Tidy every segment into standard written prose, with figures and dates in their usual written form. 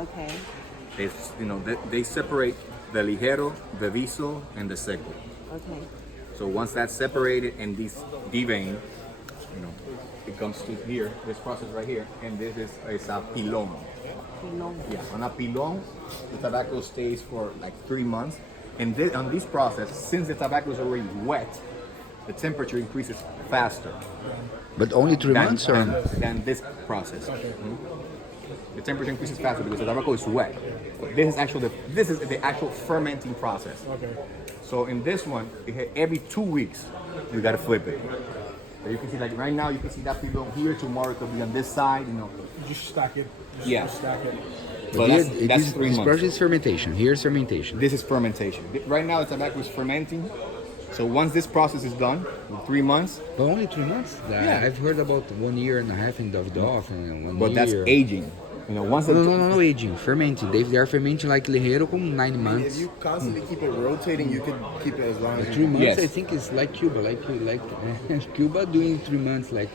Okay. It's, they separate the ligero, the viso, and the seco. Okay. So once that's separated and these devein, it comes to here, this process right here, and this is a pilon. Pilon. Yeah, on a pilon, the tobacco stays for like 3 months. And on this process, since the tobacco is already wet, the temperature increases faster. But only 3 months, or? Than this process. Mm-hmm. The temperature increases faster because the tobacco is wet. But this is the actual fermenting process. Okay. So in this one, every 2 weeks, you gotta flip it. So you can see, like right now, you can see that pilon here. Tomorrow it could be on this side. You just stack it. Yeah. Stack it. So that's 3 This months. process is fermentation. Here's fermentation. This is fermentation. Right now, the tobacco is fermenting. So once this process is done, in 3 months. But only 3 months? Yeah. I've heard about 1 year and a half in Davidoff and 1 year. But that's aging. Once No, aging, fermenting. They are fermenting like Ligero for 9 months. If you constantly keep it rotating, you could keep it as long as 3 months, Yes. I think it's like Cuba, like Cuba doing 3 months, like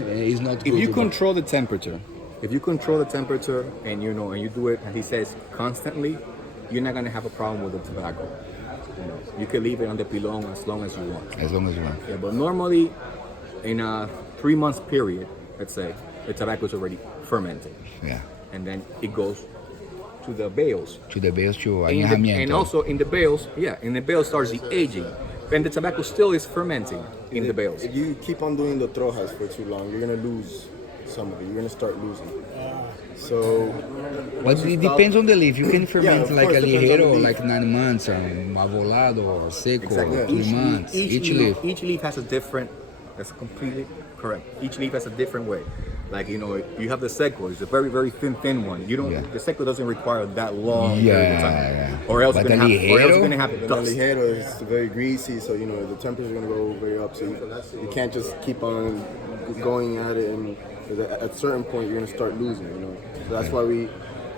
is not good. If you control the temperature, and and you do it, and he says constantly, you're not gonna have a problem with the tobacco. You can leave it on the pilon as long as you want. As long as you want. Yeah, but normally, in a 3 month period, let's say, the tobacco is already fermenting, Yeah. and then it goes to the bales. To the bales, to And añejamiento. also in the bales, starts the aging, and the tobacco still is fermenting in the bales. If you keep on doing the trojas for too long, you're gonna lose some of it. You're gonna start losing. So, But it depends on the leaf. You can ferment of like course, a depends on the Ligero, leaf. like 9 months, or Avolado, or Seco, Exactly. 3 months. Each leaf. Each leaf has a different. That's completely correct. Each leaf has a different way. Like you have the seco. It's a very very thin one. You don't. Yeah. The seco doesn't require that long period of time. Yeah. Or else But you're the gonna have the dust. ligero is very greasy, so the temperature is gonna go very up. So you can't just keep on going at it, and at a certain point you're gonna start losing. So that's why we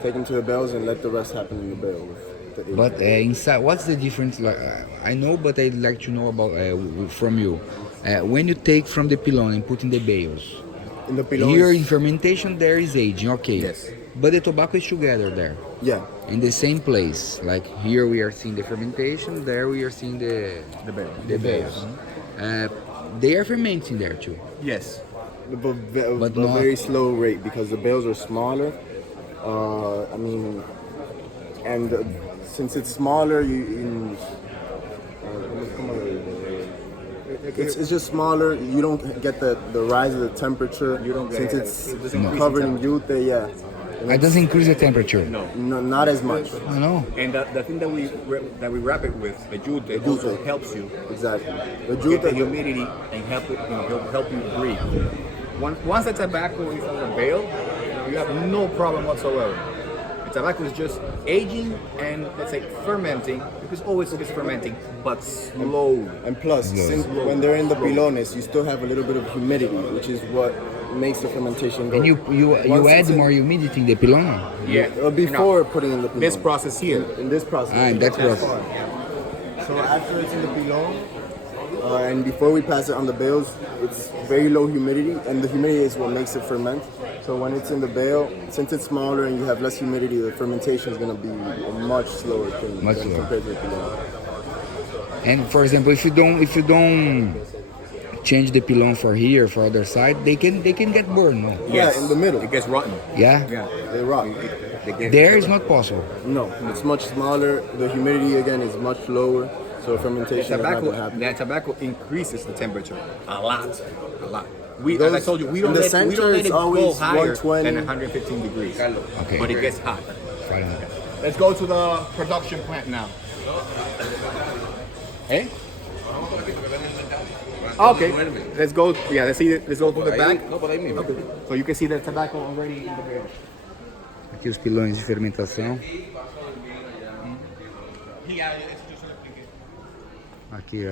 take them to the bales and let the rest happen in the bale. But inside, what's the difference? Like, I know, but I'd like to know about from you. When you take from the pilon and put in the bales, in the pilon, here in fermentation there is aging, okay. Yes. But the tobacco is together there. yeah. In the same place. Like here we are seeing the fermentation, there we are seeing the bale. bales. They are fermenting there too. Yes. But not- very slow rate because the bales are smaller. And since it's smaller, it's just smaller. You don't get the rise of the temperature. You don't get since it. it's It doesn't covered in increase jute. Yeah, It doesn't increase the temperature. No. no, not as much. I know. And the thing that we wrap it with, the jute, it also helps you Exactly. The get jute, the humidity and help you breathe. Once the tobacco is on the bale, you have no problem whatsoever. The tobacco is just aging and, let's say, fermenting, because always it's fermenting, but slowly. and plus, since when they're in the pilones, you still have a little bit of humidity, which is what makes the fermentation go. And you Once add it's in- more humidity in the pilon? Yeah. before putting in the pilon. This process here. In this process. In that process. So after it's in the pilon, and before we pass it on the bales, it's very low humidity, and the humidity is what makes it ferment. So when it's in the bale, since it's smaller and you have less humidity, the fermentation is going to be much slower than compared to the pilon. And for example, if you don't change the pilon for here, for other side, they can get burned. No? Yeah, in the middle. It gets rotten. Yeah. Yeah. They rot. There is not possible. No, it's much smaller. The humidity again is much lower, so fermentation is not going to happen. That tobacco increases the temperature a lot. As I told you, we don't in the let center, it it's go always higher 120. than 115 degrees. Okay. But it gets hot. Fine. Let's go to the production plant now. Hey? Okay. Let's go. Yeah, let's go to the back. Okay. So you can see the tobacco already in the bale. Aqui os pilões de fermentação. Aqui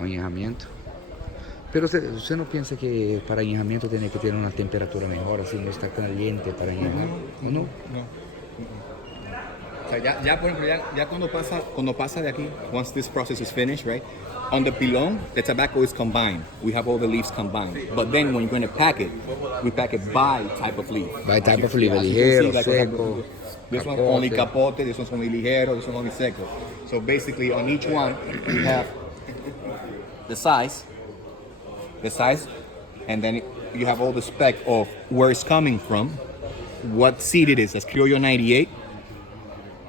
o añejamiento. Pero você não pensa que para añejamiento tiene que ter uma temperatura mejor, así no está caliente para añejar? ¿O no? No. sea, ya por ejemplo, ya cuando pasa de aquí, once this process is finished, right? On the pilon, the tobacco is combined. We have all the leaves combined. But then when you're going to pack it, we pack it by type of leaf. By type of leaf, As you can see, ligero, like, seco, this one's capote. only capote, this one's only ligero, this one's only seco. So basically on each one, we have the size, and then you have all the spec of where it's coming from, what seed it is. That's Criollo 98.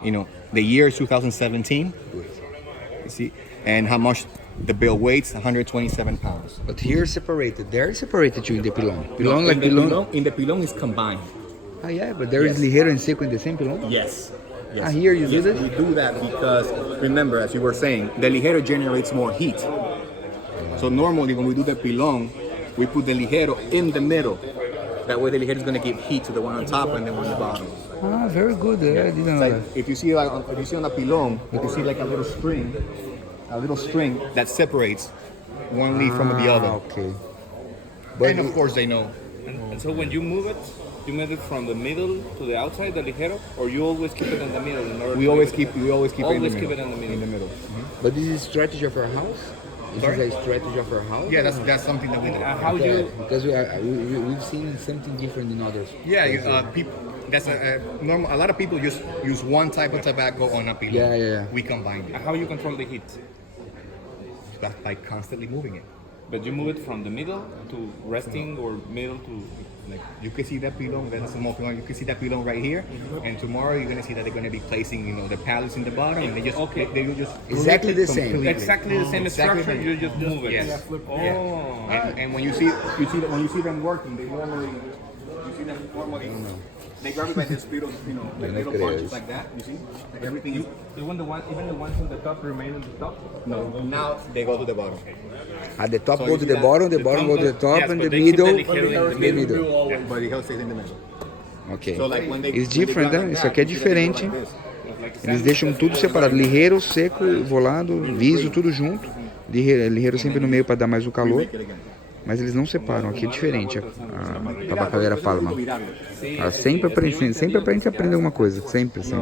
You know, the year is 2017. You see, and how much the bill weighs, 127 pounds. But here separated. They're separated too in the pilon. Pilon in like the pilon. In the pilon is combined. Ah, yeah, but there is Yes. ligero and seco in the same pilon. Yes. Ah, here you do this? We do that because, remember, as you were saying, the ligero generates more heat. So normally when we do the pilon, we put the ligero in the middle. That way the ligero is going to give heat to the one on top and the one on the bottom. Ah, very good. I didn't know It's like, that. if you see on the pilon, you can see like a little string that separates one leaf from the other. Okay. And of course they know. And so when you move it from the middle to the outside, the ligero, or you always keep it in the middle? In order We to always make keep it in the Always middle. keep it in the middle. In the middle. But this is strategy of our house? This Sorry? is a strategy of our house? Yeah, that's something that we do. How Okay, you? because we've seen something different in others. Yeah, people. That's a normal. A lot of people just use one type of tobacco on a pilon. Yeah. We combine it How you control the heat? by constantly moving it. But you move it from the middle to resting or middle to. Like you can see that pilon, that's a small pilon. You can see that pilon right here, and tomorrow you're gonna see that they're gonna be placing, the pallets in the bottom, and they will just Exactly flip it the same. completely. Exactly the same Exactly structure. the- You just move it. Yes. Oh. And when you see that when you see them working, they normally they grab it by this little, like little bunches like that. You see, like everything. Even the ones on the top remain on the top. No, now they go to the bottom. At the top So go you to see the that- bottom, the bottom go to the top, Yes, and but the they keep the middle, ligero in the middle. But the stays in the middle. Ok. So like when they, It's when they different, grab né? like Isso that, aqui é you see that they go diferente. like this. Eles deixam tudo separado. Ligero, seco, volado, viso, tudo junto. Ligero sempre no meio para dar mais o calor. Make it again. Mas eles não separam. Aqui é diferente. A Tabacalera Palma. Ah, sempre a gente aprende alguma coisa. Sempre. Se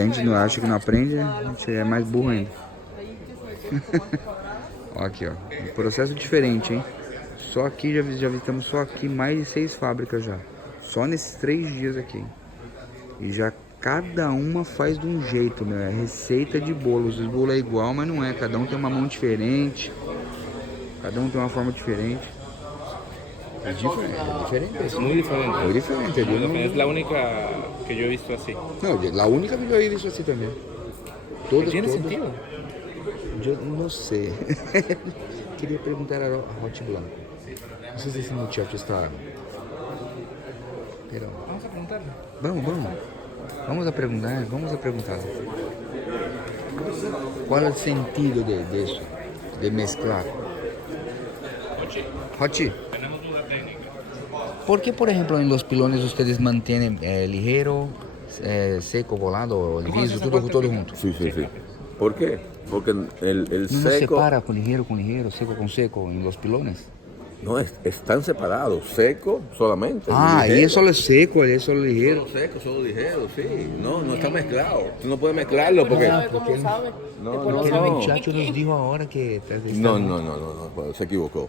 a gente não acha que não aprende, a gente é mais burro ainda. Ó, aqui, ó. Um processo diferente, hein? Só aqui, já visitamos só aqui mais de 6 fábricas já. Só nesses 3 dias aqui. E já cada uma faz de um jeito, meu. É receita de bolos. Os bolos é igual, mas não é. Cada um tem uma mão diferente. Cada um tem uma forma diferente. É diferente. Es muy diferente. Muy diferente. Yo no, Es la única que yo he visto así. no, la única que yo he visto así también. Todas, Tiene todas. sentido. Yo no sé. Quería preguntar a Hot Blanco. No sé si ese muchacho está. Pero. Vamos a preguntarle. Vamos a preguntar. ¿Cuál es el sentido de eso? De mezclar. Hot. Tenemos duda técnica. ¿Por qué, por ejemplo, en los pilones ustedes mantienen ligero, seco, volado, liso, todo junto? Sí. ¿Por qué? Porque el ¿No se seco separa con ligero, seco con seco en los pilones? no están separados, seco solamente. Ah, ligero. y es solo seco, es solo ligero. Solo seco, solo ligero, sí. No está mezclado. Tú no puedes mezclarlo porque. Porque el muchacho nos dijo ahora que... No, pues, se equivocó.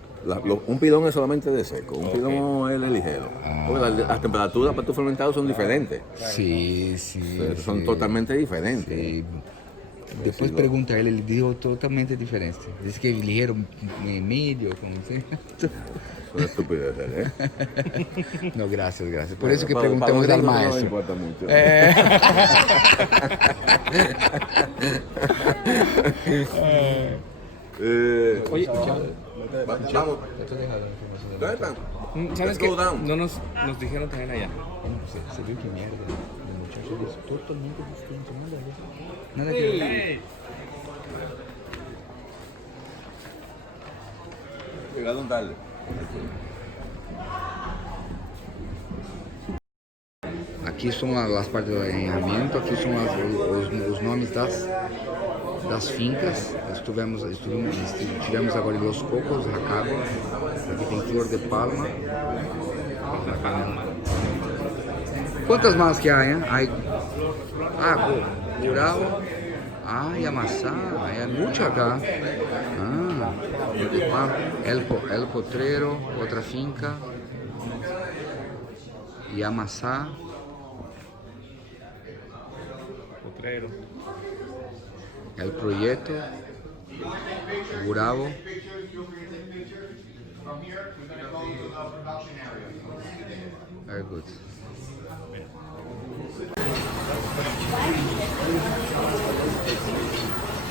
Un pilón es solamente de seco, un pilón es de ligero. Porque las temperaturas para tu fermentado son diferentes. Sí. Son totalmente diferentes. Sí. Después pregunta a él, ele dijo totalmente diferente. Dice que ligero medio, como assim. Es una estupidez, ¿eh? No, gracias. Por eso que Para los preguntamos al gringos no maestro. importa mucho. Oye, Vamos. ¿Dónde están? ¿sabes Let's qué? go down. No nos dijeron también allá. Você viu que merda? O muchacho disse totalmente distinto, nada a ver. Llegado un darle. Aqui são as partes do alinhamento, aqui são os nomes das fincas. Estivemos agora em Los Cocos, Jacagua. Aqui tem Flor de Palma. ¿Cuántas más que hay? Hay Ah, curado. Ah, y amasar. Hay mucho acá. Ah, el potrero, otra finca. Y amasar. Potrero. El proyecto. Bravo. Very good.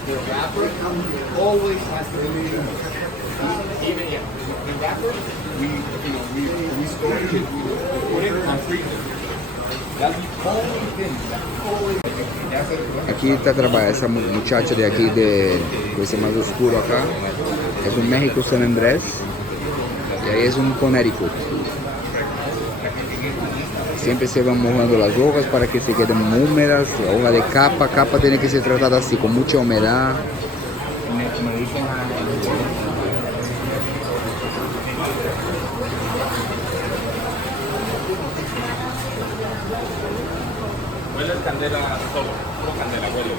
The wrapper always has to be even the wrapper we store it, we put it on freezer. That's the only thing. Aquí está trabajando esa muchacha de aquí de ese más oscuro acá. Es un México San Andrés y ahí es un Connecticut. Siempre se van mojando las hojas para que se queden húmedas. La hoja de capa tiene que ser tratada así, con mucha humedad. Huele a candela solo, puro candela, huele.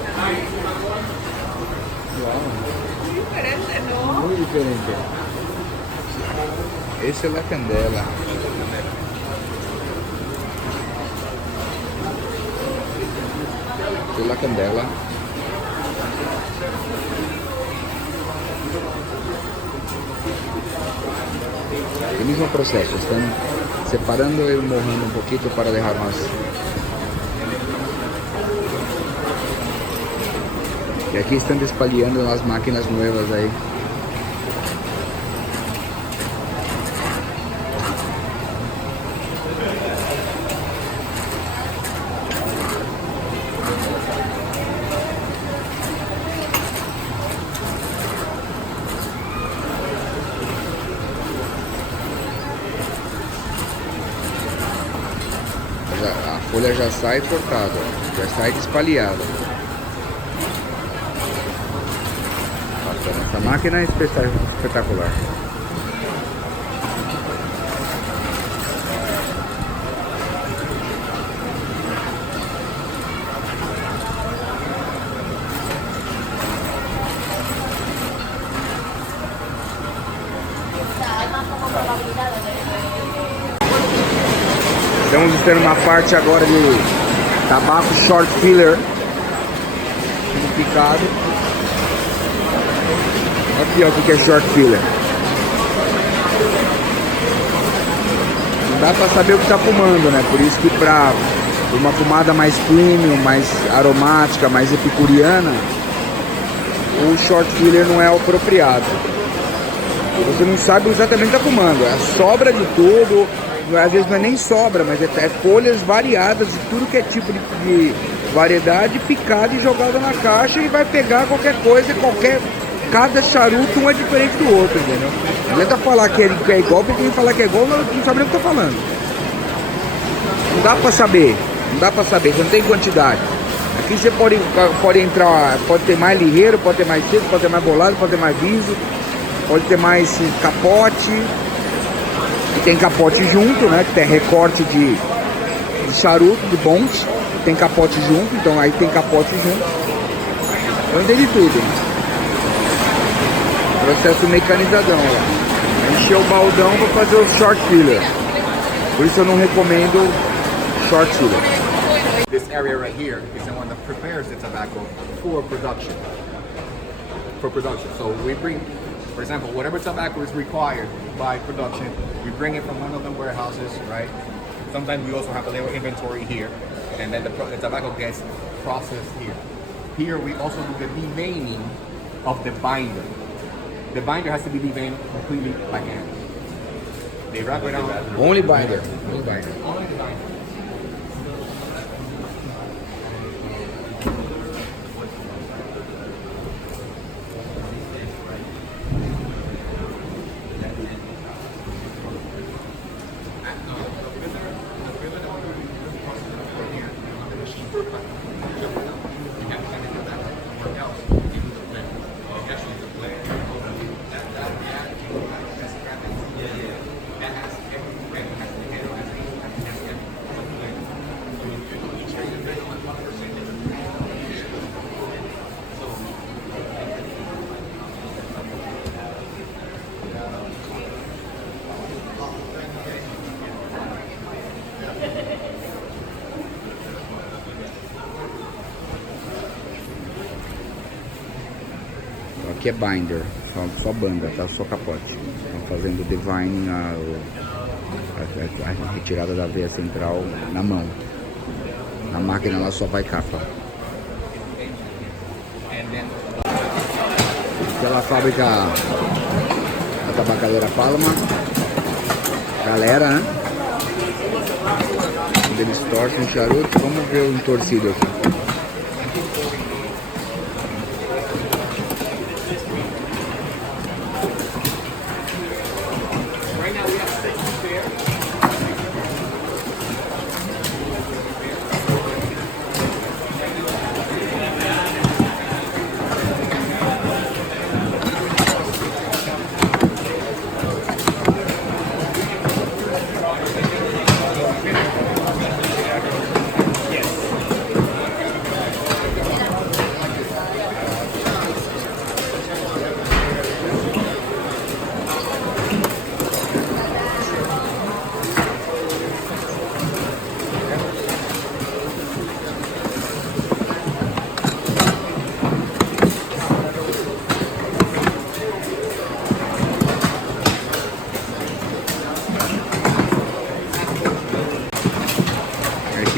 Muy diferente. Esa es la candela. Esa es la candela. El mismo proceso, están separando y mojando un poquito para dejar más. Y aquí están despaliando las máquinas nuevas ahí. A folha já sai cortada, já sai despalhada. Essa máquina é espetacular. Estamos tendo uma parte agora de tabaco short filler picado. Aqui ó, o que é short filler. Não dá pra saber o que tá fumando, né? Por isso que pra uma fumada mais premium, mais aromática, mais epicuriana, o short filler não é o apropriado. Você não sabe exatamente o que tá fumando, é a sobra de tudo. Às vezes não é nem sobra, mas é folhas variadas de tudo que é tipo de variedade, picada e jogada na caixa, e vai pegar qualquer coisa, cada charuto um é diferente do outro, entendeu? Não adianta falar que é igual, porque quem falar que é igual não sabe nem o que tá falando. Não dá pra saber, você não tem quantidade. Aqui você pode entrar, pode ter mais ligeiro, pode ter mais seco, pode ter mais bolado, pode ter mais viso, pode ter mais capote. E tem capote junto, né? Que tem recorte de charuto, de bons. Tem capote junto, então aí tem capote junto. Eu tem de tudo. Processo mecanizadão, ó. Encher o baldão para fazer o short filler. Por isso eu não recomendo short filler. This area right here is the one that prepares the tobacco for production. So we bring, for example, whatever tobacco is required by production, we bring it from one of the warehouses, right? Sometimes we also have a little inventory here, and then the tobacco gets processed here. Here we also do the deveining of the binder. The binder has to be deveined completely by hand. They wrap it on. Only binder. Only binder. Only the binder. aqui é binder, só banda, tá? Só capote. Estão fazendo divine, a retirada da veia central na mão. Na máquina ela só vai capa. Aquela fábrica da Tabacalera Palma. Galera, né? Quando eles torcem o charuto, vamos ver o entorcido aqui.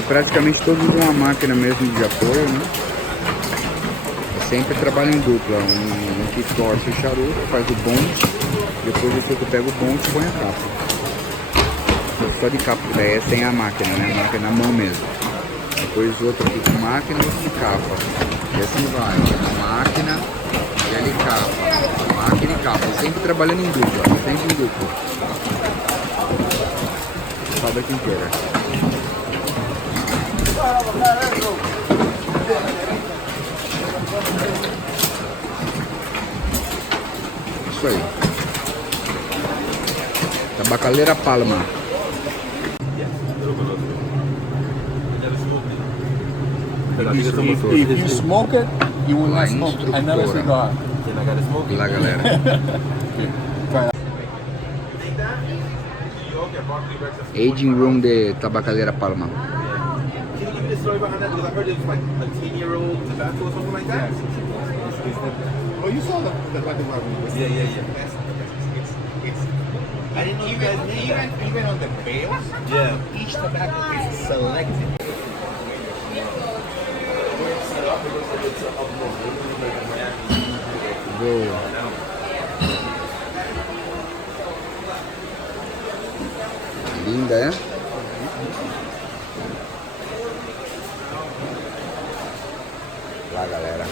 Praticamente todos usam uma máquina mesmo de apoio, né? Sempre trabalha em dupla, um que torce o charuto, faz o bonde, depois o outro pega o bonde e põe a capa. Só de capa, daí é sem a máquina, né? A máquina na mão mesmo. Depois o outro aqui com máquina e outro de capa. E assim vai, a máquina e ali capa, máquina e capa, sempre trabalhando em dupla, sempre em dupla. Fábrica inteira. Isso aí. Tabacalera Palma. If you smoke it, you will not smoke another cigar. Lá, galera. Aging Room de Tabacalera Palma. Story behind that because I heard it was like a 10-year-old tobacco or something like that. Oh, you saw the black and white one. Yeah. I didn't know you guys made that. Even on the bales, Yeah. each tobacco is selected. Boa. Linda, é? Lá, galera.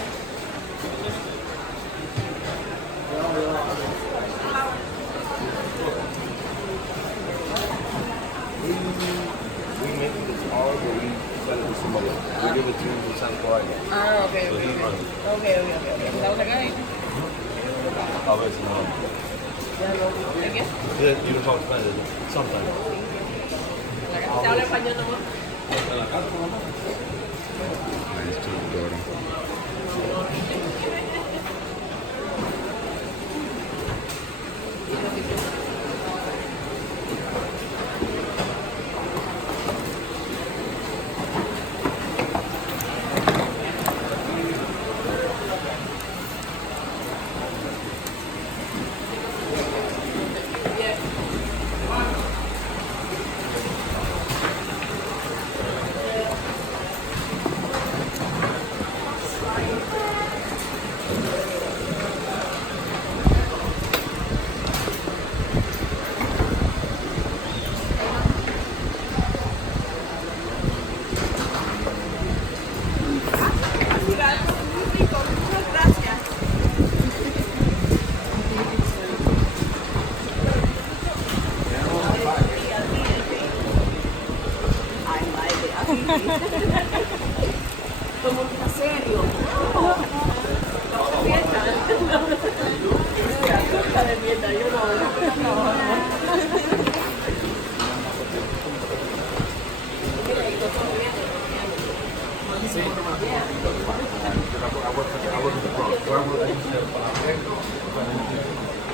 Ah, okay. ¿Estamos acá? Yeah, you can talk Spanish sometimes. ¿Se habla español nomás? A instructora. Como está serio. De mierda, yo no.